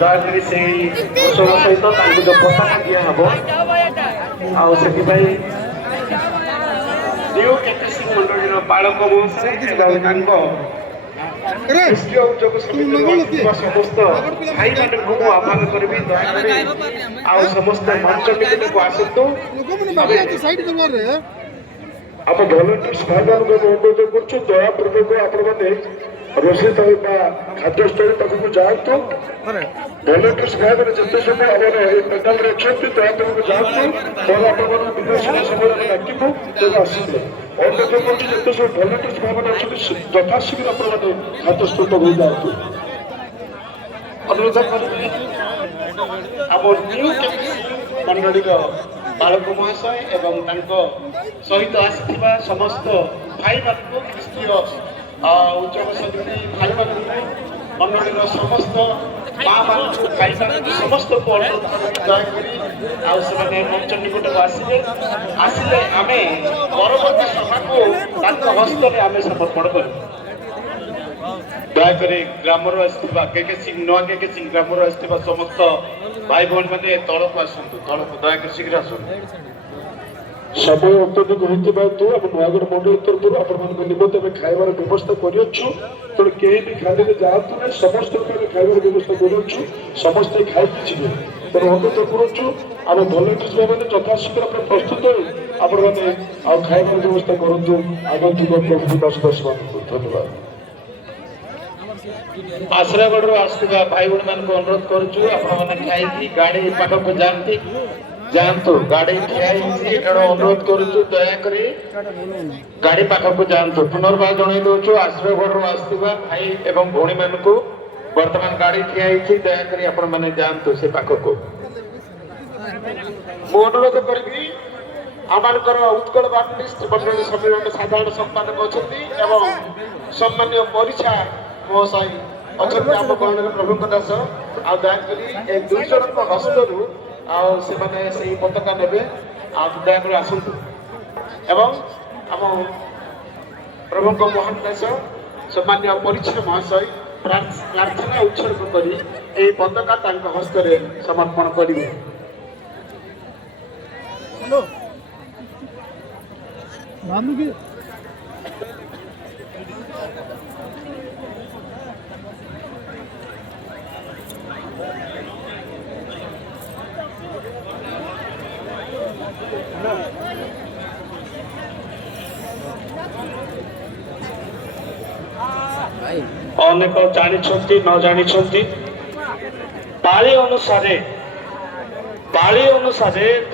ଦୟାକରି ସେଇ ଉତ୍ସବ ସହିତ ତାଙ୍କୁ ଯେଉଁ ପତାକା ଦିଆହେବ ଆଉ ସେଥିପାଇଁ ନ୍ୟୁ କେକେସି ମଣ୍ଡଳୀର ବାଳକ ମହୋତ୍ସବ ଏବଂ ତାଙ୍କ ଖ୍ରୀଷ୍ଟୀୟ ଉଦ୍ୟୋଗ ସମିତିର ଆସିଥିବା ସମସ୍ତ ଭାଇମାନଙ୍କୁ ମୁଁ ଆହ୍ୱାନ କରିବି ଦୟାକରି ଆଉ ସମସ୍ତେ ମଞ୍ଚ ନିକଟକୁ ଆସନ୍ତୁ। ଆମ ଭଲେଣ୍ଟିୟର୍ସ ଭାଇମାନଙ୍କୁ ଅନୁରୋଧ କରୁଛୁ ଦୟାପୂର୍ବକ ଆପଣମାନେ ରୋଷେଇ ବା ଖାଦ୍ୟସ୍ଥଳୀ ପାଖକୁ ଯାଆନ୍ତୁ। ଭଲେଣ୍ଟିୟର୍ସ ଭାଇମାନେ ଯେତେ ସମୟ ଆମର ଏହି ପେଣ୍ଡାଲରେ ଅଛନ୍ତି ଦୟାପୂର୍ବକ ଯାଆନ୍ତୁ। ପରେ ଆପଣମାନଙ୍କୁ ବିବେଚନ ସମୟରେ ଡାକିବୁ ତେଣୁ ଆସିବେ। ଅନୁରୋଧ କରୁଛୁ ଯେତେ ସବୁ ଭଲେଣ୍ଟିୟର୍ସ ଭାଇମାନେ ଅଛନ୍ତି ଯଥାଶୀଘ୍ର ଆପଣମାନେ ଖାଦ୍ୟସ୍ଥଳୀ ହୋଇଯାଆନ୍ତୁ। ଅନୁରୋଧ କରିବି ଆମ ନ୍ୟୁ ମଣ୍ଡଳୀର ବାଳକ ମହାଶୟ ଏବଂ ତାଙ୍କ ସହିତ ଆସିଥିବା ସମସ୍ତ ଭାଇମାନଙ୍କୁ ଖ୍ରୀଷ୍ଟୀୟ ଉଦ୍ୟୋଗ ସମିତି ଭାଇମାନଙ୍କୁ ମଣ୍ଡଳୀର ସମସ୍ତ ମାଆମାନଙ୍କୁ ଭାଇମାନଙ୍କୁ ସମସ୍ତଙ୍କୁ ଅନୁରୋଧ କରିବି ଦୟାକରି ଆଉ ସେମାନେ ମଞ୍ଚ ନିକଟକୁ ଆସିଲେ ଆମେ ପରବର୍ତ୍ତୀ ସଭାକୁ ତାଙ୍କ ହସ୍ତରେ ଆମେ ସମର୍ପଣ କରିବୁ। ଦୟାକରି ଗ୍ରାମରୁ ଆସିଥିବା ନୂଆ କେକେସି ଗ୍ରାମରୁ ଆସିଥିବା ସମସ୍ତ ଭାଇ ଭଉଣୀମାନେ ତଳକୁ ଆସନ୍ତୁ। ତଳକୁ ଦୟାକରି ଶୀଘ୍ର ଆସନ୍ତୁ। ସମୟ ଅତ୍ୟଧିକ ହୋଇଥିବା ହେତୁ ଆମ ନୟାଗଡ଼ ମଣ୍ଡଳୀ ତରଫରୁ ଆପଣମାନଙ୍କ ନିମନ୍ତେ ଆମେ ଖାଇବାର ବ୍ୟବସ୍ଥା କରିଅଛୁ। ତେଣୁ କେହି ବି ଖାଲିରେ ଯାଆନ୍ତୁ ନାହିଁ, ସମସ୍ତଙ୍କ ପାଇଁ ଖାଇବାର ବ୍ୟବସ୍ଥା କରିଅଛୁ। ସମସ୍ତେ ଖାଇକି ଯିବେ। ତେଣୁ ଅନୁରୋଧ କରୁଛୁ ଆମ ଭଲେଣ୍ଟିୟର୍ସ ଭାଇମାନେ ଯଥାଶୀଘ୍ର ଆପଣ ପ୍ରସ୍ତୁତ ହୋଇ ଆପଣମାନେ ଆଉ ଖାଇବାର ବ୍ୟବସ୍ଥା କରନ୍ତୁ। ଆଗନ୍ତୁକ ପ୍ରଭୁ ଦାସମାନଙ୍କୁ ଧନ୍ୟବାଦ। ଆଶ୍ରୟଗଡ଼ରୁ ଆସୁଥିବା ଭାଇ ଭଉଣୀମାନଙ୍କୁ ଅନୁରୋଧ କରୁଛୁ ଆପଣମାନେ ଖାଇକି ଗାଡ଼ି ପାଖକୁ ଯାଆନ୍ତୁ। ଗାଡ଼ି ଠିଆ ହେଇଛି ତେଣୁ ଅନୁରୋଧ କରୁଛୁ ଦୟାକରି ଗାଡ଼ି ପାଖକୁ ଯାଆନ୍ତୁ। ପୁନର୍ବାର ଜଣାଇ ଦେଉଛୁ ଆଶ୍ରୟଗଡ଼ରୁ ଆସୁଥିବା ଭାଇ ଏବଂ ଭଉଣୀମାନଙ୍କୁ ବର୍ତ୍ତମାନ ଗାଡ଼ି ଠିଆ ହେଇଛି ଦୟାକରି ଆପଣମାନେ ଯାଆନ୍ତୁ ସେ ପାଖକୁ। ମୁଁ ଅନୁରୋଧ କରିବି ଆମମାନଙ୍କର ଉତ୍କଳ ବାପ୍ଟିଷ୍ଟ ମଣ୍ଡଳୀ ସମ୍ମିଳନୀ ସାଧାରଣ ସମ୍ପାଦକ ଅଛନ୍ତି ଏବଂ ସମ୍ମାନୀୟ ପରିଛା ମହାଶୟ ଅଛନ୍ତି ଆମ ଗହଣରେ ପ୍ରଭୁଙ୍କ ଦାସ ଆଉ ଦୟାକରି ଏ ଦୁଇ ଜଣଙ୍କ ହସ୍ତରୁ ଆଉ ସେମାନେ ସେଇ ପତାକା ନେବେ ଆଉ ଦୟାକରି ଆସନ୍ତୁ ଏବଂ ଆମ ପ୍ରଭୁଙ୍କ ମହାନ ଦାସ ସମ୍ମାନୀୟ ପରିଛା ମହାଶୟ ପ୍ରାର୍ଥନା ଉତ୍ସର୍ଗ କରି ଏହି ପତାକା ତାଙ୍କ ହସ୍ତରେ ସମର୍ପଣ କରିବେ। ଅନେକ ଜାଣିଛନ୍ତି ନ ଜାଣିଛନ୍ତି ପାଳି ଅନୁସାରେ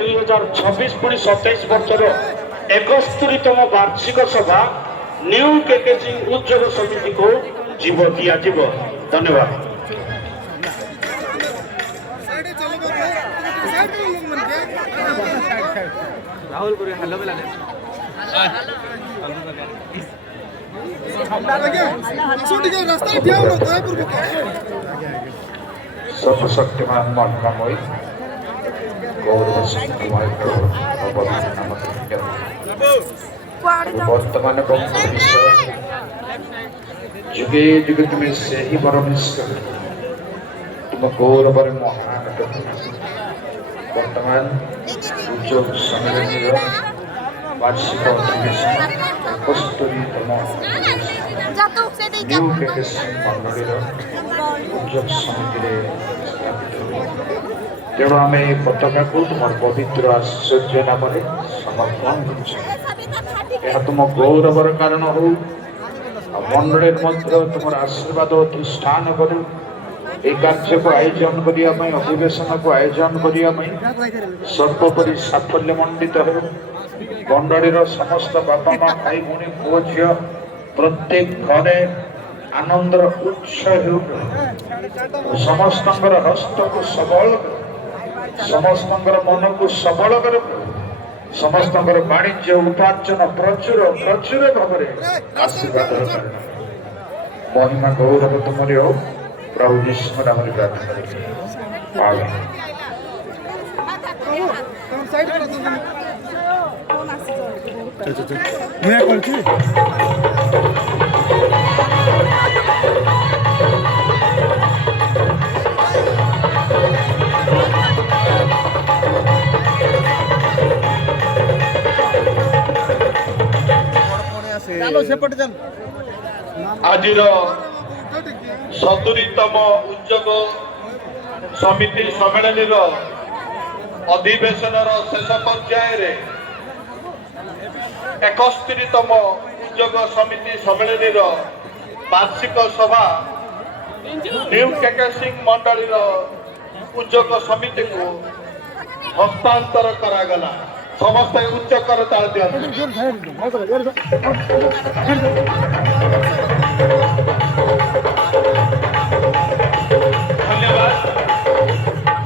2026-27 ବର୍ଷର 71ତମ ବାର୍ଷିକ ସଭା ନ୍ୟୁ କେକେସି ଉଦ୍ୟୋଗ ସମିତିକୁ ଦିଆଯିବ। ଧନ୍ୟବାଦ। सर्वशक्तिमान महिमामय वर्तमान विषय जुगे जुगे तुम्हें से ही परमेश्वर तुम गौरवर महान वर्तमान उद्योग सम्मेलन वार्षिक अधिवेशन 71तम न्यू केकेसी मंडलीर उद्योग समिति तेणु आम ये पताका को तुम पवित्र आश्चर्य नाम समर्पण कर तुम गौरवर कारण हो मंडल तुम आशीर्वाद अधिष्ठान कर कार्य को आयोजन करने अधिवेशन को आयोजन करने सर्वोपरि साफल्य मंडित हो मंडलीर समस्त बापा माँ भाई भूणी पुओ झी प्रत्येक घरे आनंदर उत्सव समस्त हस्त को सबल समस्त मन को सबल कर समस्त वाणिज्य उपार्जन प्रचुर प्रचुर भाव आशीर्वाद महिमा गौरव तुमरी हो प्रभु यीशु नाम प्रार्थना करते ଆଜିର 70ତମ ଉଦ୍ୟୋଗ ସମିତି ସମ୍ମିଳନୀର ଅଧିବେଶନର ଶେଷ ପର୍ଯ୍ୟାୟରେ 71ତମ ଉଦ୍ୟୋଗ ସମିତି ସମ୍ମିଳନୀର ବାର୍ଷିକ ସଭା ନ୍ୟୁ କେକେସିଂ ମଣ୍ଡଳୀର ଉଦ୍ୟୋଗ ସମିତିକୁ ହସ୍ତାନ୍ତର କରାଗଲା। ସମସ୍ତେ ଉଚ୍ଚ କରତାଳ ଦିଅନ୍ତୁ। ଧନ୍ୟବାଦ।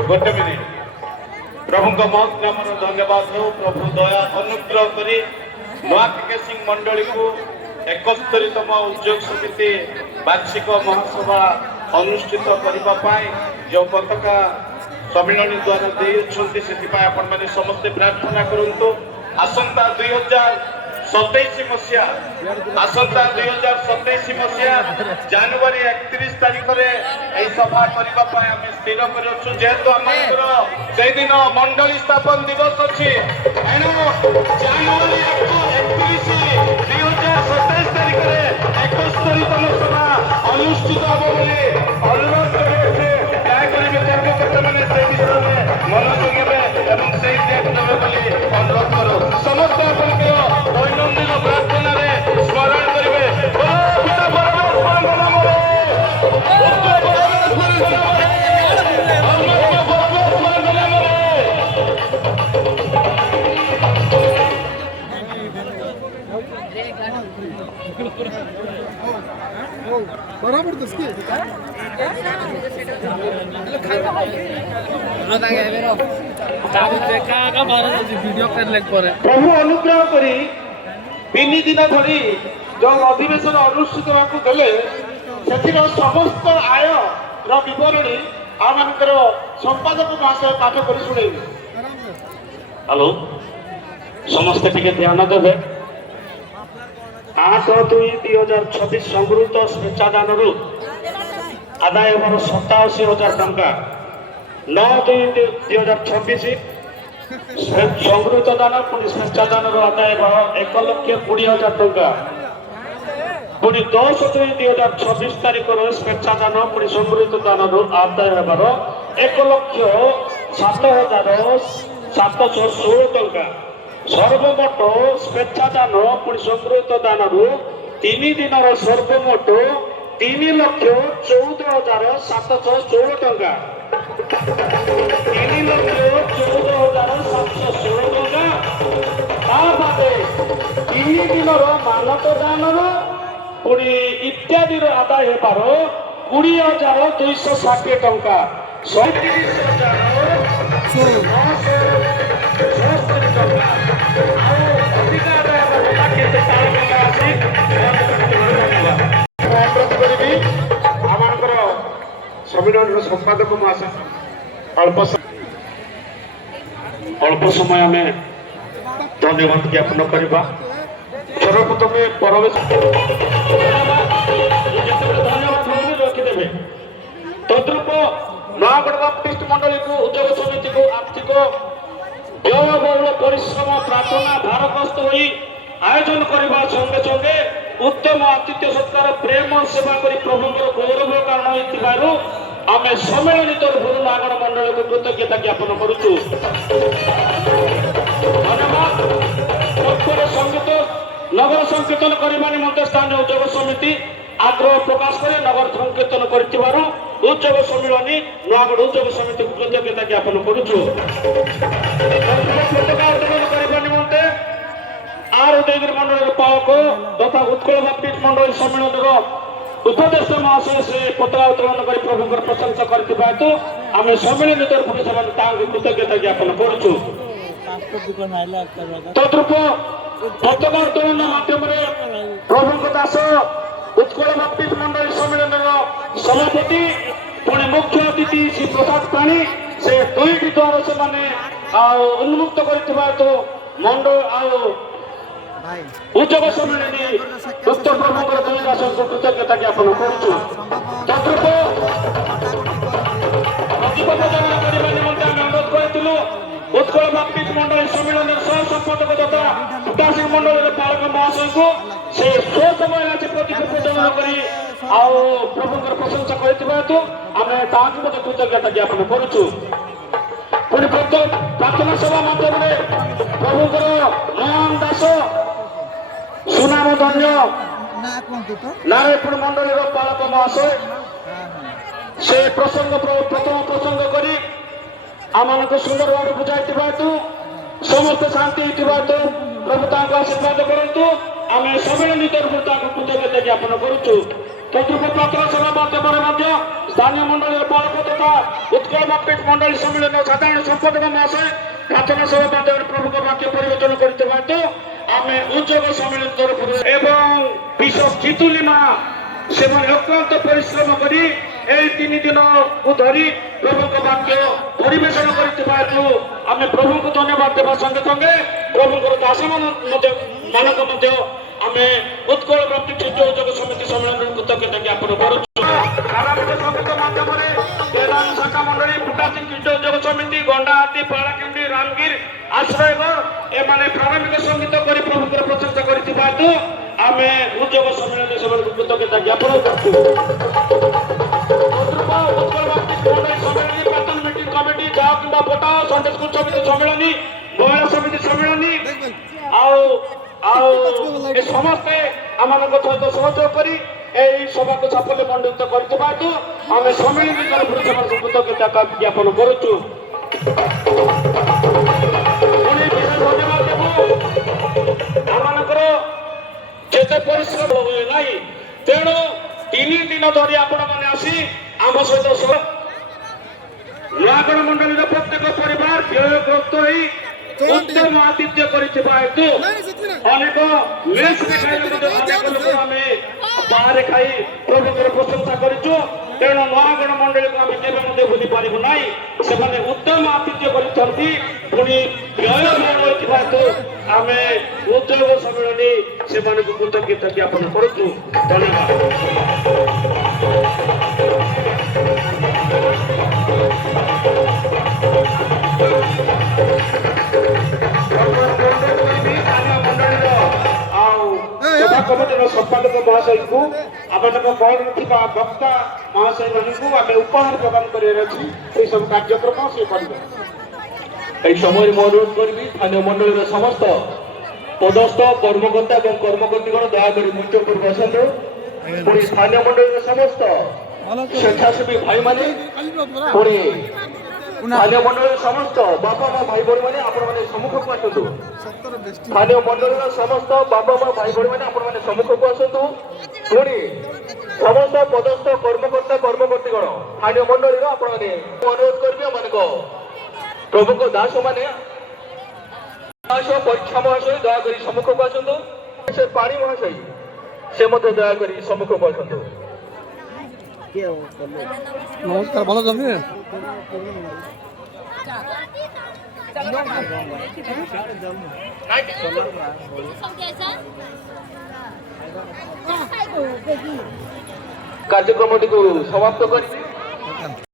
ଗୋଟେ ମିନିଟ ପ୍ରଭୁଙ୍କ ମହତ୍ ନାମର ଧନ୍ୟବାଦ ହେଉ। ପ୍ରଭୁ ଦୟା ଅନୁଗ୍ରହ କରି ନୂଆ କେକେସିଂ ମଣ୍ଡଳୀକୁ 71ତମ ଉଦ୍ୟୋଗ ସମିତି ବାର୍ଷିକ ମହାସଭା ଅନୁଷ୍ଠିତ କରିବା ପାଇଁ ଯେଉଁ ପତାକା ସମ୍ମିଳନୀ ଦ୍ୱାରା ଦେଇଛନ୍ତି ସେଥିପାଇଁ ଆପଣମାନେ ସମସ୍ତେ ପ୍ରାର୍ଥନା କରନ୍ତୁ। ଆସନ୍ତା 2027 ମସିହା ଜାନୁଆରୀ 31 ତାରିଖରେ ଏହି ସଭା କରିବା ପାଇଁ ଆମେ ସ୍ଥିର କରିଅଛୁ। ଯେହେତୁ ଆମର ସେଇଦିନ ମଣ୍ଡଳୀ ସ୍ଥାପନ ଦିବସ ଅଛି, ଏଣୁ ଜାନୁଆରୀ 31 2027 ତାରିଖରେ 71ତମ ସଭା ଅନୁଷ୍ଠିତ ହେବ ବୋଲି ଅନୁରୋଧ କରୁଅଛୁ। ଦୟାକରି ବିଚାରକମାନେ ସେ ବିଷୟରେ ମନୋଯୋଗ ଦେବେ ଏବଂ ସେଇ ଡେଟ୍ ଦେବେ ବୋଲି ଅନୁରୋଧ କରୁ। ସମସ୍ତେ ଆପଣଙ୍କର ଦୈନନ୍ଦିନ ପ୍ରାର୍ଥନାରେ ସ୍ମରଣ କରିବେ। बराबर दसके प्रभु अनुग्रह करी 3 दिन धरी जो अधिवेशन अनुष्ठित होते समस्त आय रवरणी आम संपादक महाशय पाठ कर शुणे। हेलो समस्ते टिके ध्यान देवे। 8/2/2026 संगृहीत स्वेच्छादान आदाय होवर 87,000 टंका। 9/2/2026 संगृहीत दान पुणी स्वेच्छादान आदाय 1,20,000 टंका। पुणी 10/2/2026 तारीख स्वेच्छादान पुणी संगृहीत दान आदाय होवर 1,07,716 टंका। सर्वमोट स्वेच्छादान पुणी संगृहीत दान 3 दिन सर्वमोट 3,14,716 टंका। 3,14,716 टंका। ताबादे 3 दिन मानक दान पुणी इत्यादि आदाय होबार 20,260 टंका। 37,967 टंका। सम्मिलन संपादक महाशय अल्प समय आम धन्यवाद ज्ञापन करवा। सर्वप्रथम परमेश रखिदे। तद्रूप नयागढ़ बाप्टिस्ट मंडली को उद्योग समिति को आर्थिक व्ययबहुल परिश्रम प्रार्थना भारग्रस्त हो आयोजन करने संगे संगे उत्तम आतिथ्य सत्कार प्रेम सेवा कर प्रभुंर गौरव कारण हो आम सम्मेलन तरफ नयागढ़ मंडल को कृतज्ञता ज्ञापन करुचु। धन्यवाद। संगीत नगर संकीर्तन करने निमंते स्थानीय उद्योग समिति आग्रह प्रकाश कर नगर संकीर्तन करोग सम्मिलनी नयागढ़ उद्योग समिति को कृतज्ञता ज्ञापन करुचु। पताका उत्तोलन करने निमंते आर उदयगिरी मंडल पावक तथा उत्कल बाप्टिस्ट मंडल सम्मेलन उपदेश महाशय से पताका उत्तोलन कर प्रभुंर प्रशंसा करते आम सम्मेलन तरफ कृतज्ञता ज्ञापन करुचु। तद्रूप पताका उत्तोलन माध्यम प्रभु दास उत्कल बाप्टिस्ट मंडल सम्मेलन सभापति पुणे मुख्य अतिथि श्री प्रसाद पाणी से 2टी द्वार से उन्मुक्त कर मंडल उद्योग सम्मेलनी उत्तर प्रभुंर दुई दास को कृतज्ञता ज्ञापन करुचु। तद्रूप प्रतिबद्धता करने निमंते आम अनुरोध करूँ उत्कल बाप्टिस्ट मंडल सम्मेलन सह संपादक तथा सुतासिंह मंडल पालक महाशय को ସେ ସମୟ ଅଛି ପ୍ରତିକୁ ପୂଜନ କରି ଆଉ ପ୍ରଭୁଙ୍କର ପ୍ରଶଂସା କରିଥିବା ହେତୁ ଆମେ ତାହାକୁ ମଧ୍ୟ କୃତଜ୍ଞତା ଜ୍ଞାପନ କରୁଛୁ। ପୁଣି ପ୍ରାର୍ଥନା ସଭା ମାଧ୍ୟମରେ ପ୍ରଭୁଙ୍କର ମହାନ ଦାସ ସୁନାମ ଧନ୍ୟ ନାରାୟଣପୁର ମଣ୍ଡଳୀର ପାଳକ ମହାଶୟ ସେ ପ୍ରଥମ ପ୍ରସଙ୍ଗ କରି ଆମମାନଙ୍କୁ ସୁନ୍ଦର ଭାବେ ବୁଝାଇଥିବା ହେତୁ ସମସ୍ତେ ଶାନ୍ତି ହେଇଥିବା ହେତୁ ପ୍ରଭୁ ତାଙ୍କୁ ଆଶୀର୍ବାଦ କରନ୍ତୁ। ଆମେ ସମ୍ମିଳନୀ ତରଫରୁ ତାଙ୍କୁ କୃତଜ୍ଞତା ଜ୍ଞାପନ କରୁଛୁ। ତଦ୍ରୂପ ପ୍ରାର୍ଥନା ସଭା ମାଧ୍ୟମରେ ମଧ୍ୟ ସ୍ଥାନୀୟ ମଣ୍ଡଳୀର ପାଳକ ତଥା ଉତ୍କଳ ବାପ୍ଟିଷ୍ଟ ମଣ୍ଡଳୀ ସମ୍ମିଳନୀ ସାଧାରଣ ସମ୍ପାଦକ ମହାଶୟ ପ୍ରାର୍ଥନା ସଭା ମାଧ୍ୟମରେ ପ୍ରଭୁଙ୍କ ବାକ୍ୟ ପରିବର୍ତ୍ତନ କରିଥିବା ହେତୁ ଆମେ ଉଦ୍ଯୋଗ ସମ୍ମିଳନୀ ତରଫରୁ ଏବଂ ବିଶପ ଜିତୁଲି ମା ସେମାନେ ଅକ୍ଲାନ୍ତ ପରିଶ୍ରମ କରି এই 3 ଦିନକୁ ଧରି ପ୍ରଭୁଙ୍କ ବାକ୍ୟ ପରିବେଷଣ କରିଥିବା ହେତୁ ଆମେ ପ୍ରଭୁଙ୍କୁ ଧନ୍ୟବାଦ ଦେବା ସଙ୍ଗେ ସଙ୍ଗେ ପ୍ରଭୁଙ୍କର ଦାସମାନଙ୍କ ମଧ୍ୟ ଆମେ ଉତ୍କଳ ବାପ୍ଟିଷ୍ଟ ଉଦ୍ଯୋଗ ସମିତି ସମ୍ମିଳନୀର କୃତଜ୍ଞତା ଜ୍ଞାପନ କରୁଛୁ। ଧାରାବାହିକ ସଙ୍ଗୀତ ମାଧ୍ୟମରେ ବେଦାନ ଶାଖା ମଣ୍ଡଳୀ ଫୁଟାଚି ଉଦ୍ଯୋଗ ସମିତି ଗଣ୍ଡାହାତୀ ପାଳାକିଣ୍ଡି ରାମଗିର ଆଶ୍ରୟଗଡ଼ ଏମାନେ ପ୍ରାରମ୍ଭିକ ସଙ୍ଗୀତ କରି ପ୍ରଭୁଙ୍କର ପ୍ରଶଂସା କରିଥିବା ହେତୁ ଆମେ ଉଦ୍ଯୋଗ ସମ୍ମିଳନୀ ସେମାନଙ୍କୁ କୃତଜ୍ଞତା ଜ୍ଞାପନ କରୁଛୁ। কমিটি যাও কিংবা পটাও সন্ডে স্কুল সমিতি সম্মেলনী মহিলা সমিতি সম্মেলনী এই সমস্তে আমাদের সহিত সহযোগ করি এই সভাকে সাফল্য মণ্ডিত করতে হেতু আমি সম্মিলনী তরফରୁ ସେମାନଙ୍କୁ କୃତଜ୍ଞତା ଜ୍ଞାପନ କରୁଛୁ। ପୁଣି ବିଶେଷ ଧନ୍ୟବାଦ ଦେବୁ ଆମମାନଙ୍କର ଯେତେ ପରିଶ୍ରମ ହୁଏ ନାହିଁ ତେଣୁ 3 ଦିନ ଧରି ଆପଣମାନେ ଆସି ଆମ ସହିତ ନୂଆଗଡ଼ ମଣ୍ଡଳୀର ପ୍ରତ୍ୟେକ ପରିବାର ବ୍ୟୟଗ୍ରସ୍ତ ହୋଇ ଉତ୍ତମ ଆତିଥ୍ୟ କରିଥିବା ହେତୁ ଅନେକ ମେସ୍ରେ ଖାଇଲେ ମଧ୍ୟ ଅନେକ ଲୋକ ଆମେ ବାହାରେ ଖାଇ ପ୍ରଭୁଙ୍କର ପ୍ରଶଂସା କରିଛୁ। ତେଣୁ ନୂଆଗଡ଼ ମଣ୍ଡଳୀକୁ ଆମେ କେବେ ମଧ୍ୟ ଭୁଲି ପାରିବୁ ନାହିଁ। ସେମାନେ ଉତ୍ତମ ଆତିଥ୍ୟ କରିଛନ୍ତି। ପୁଣି ବ୍ୟୟ ହୋଇଥିବା ହେତୁ ଆମେ ଉଦ୍ଯୋଗ ସମ୍ମିଳନୀ ସେମାନଙ୍କୁ କୃତଜ୍ଞତା ଜ୍ଞାପନ କରୁଛୁ। ଧନ୍ୟବାଦ। କମିଟିର ସମ୍ପାଦକ ମହାଶୟଙ୍କୁ ଆପଣଙ୍କ ଗହଣରେ ଥିବା ବକ୍ତା ମହାଶୟମାନଙ୍କୁ ଆମେ ଉପହାର ପ୍ରଦାନ କରିବାର ଅଛି। ସେଇ ସବୁ କାର୍ଯ୍ୟକ୍ରମ ସେ କରିବେ। এই সময় অনুরোধ করবি স্থানীয় মন্ডলীর সমস্ত পদস্থ কর্মকর্তা এবং কর্মকর্তীগণ দয়াকরি মঞ্চ উপরে বসন্তু। পুরী স্থানীয় মন্ডলীর সমস্ত স্বেচ্ছাসেবী ভাই মানে পুরী স্থানীয় মন্ডলীর সমস্ত বাপা মা ভাই ভী মানে আপনার সম্মুখକୁ আসন্তু। স্থানীয় মন্ডলীর সমস্ত বাপা মা ভাই ভী মানে আপনার সম্মুখକୁ আসন্তু। পুরী সমস্ত পদস্থ কর্মকর্তা কর্মকর্তীগণ স্থানীয় মন্ডলীর আপনার অনুরোধ করবি আমাকে প্রভুଙ୍କ দাস মানে পরীক্ষা মহাশয় দয়াকরি সম্মুখକୁ আসন্তু। ସେ ପାଣି ମହାଶୟ ସେ ମଧ୍ୟ ଦୟାକରି ସମ୍ମୁଖକୁ ଆସନ୍ତୁ। নমস্কার, ভালো যাবে? କାର୍ଯ୍ୟକ୍ରମଟିକୁ ସମାପ୍ତ କରିବି।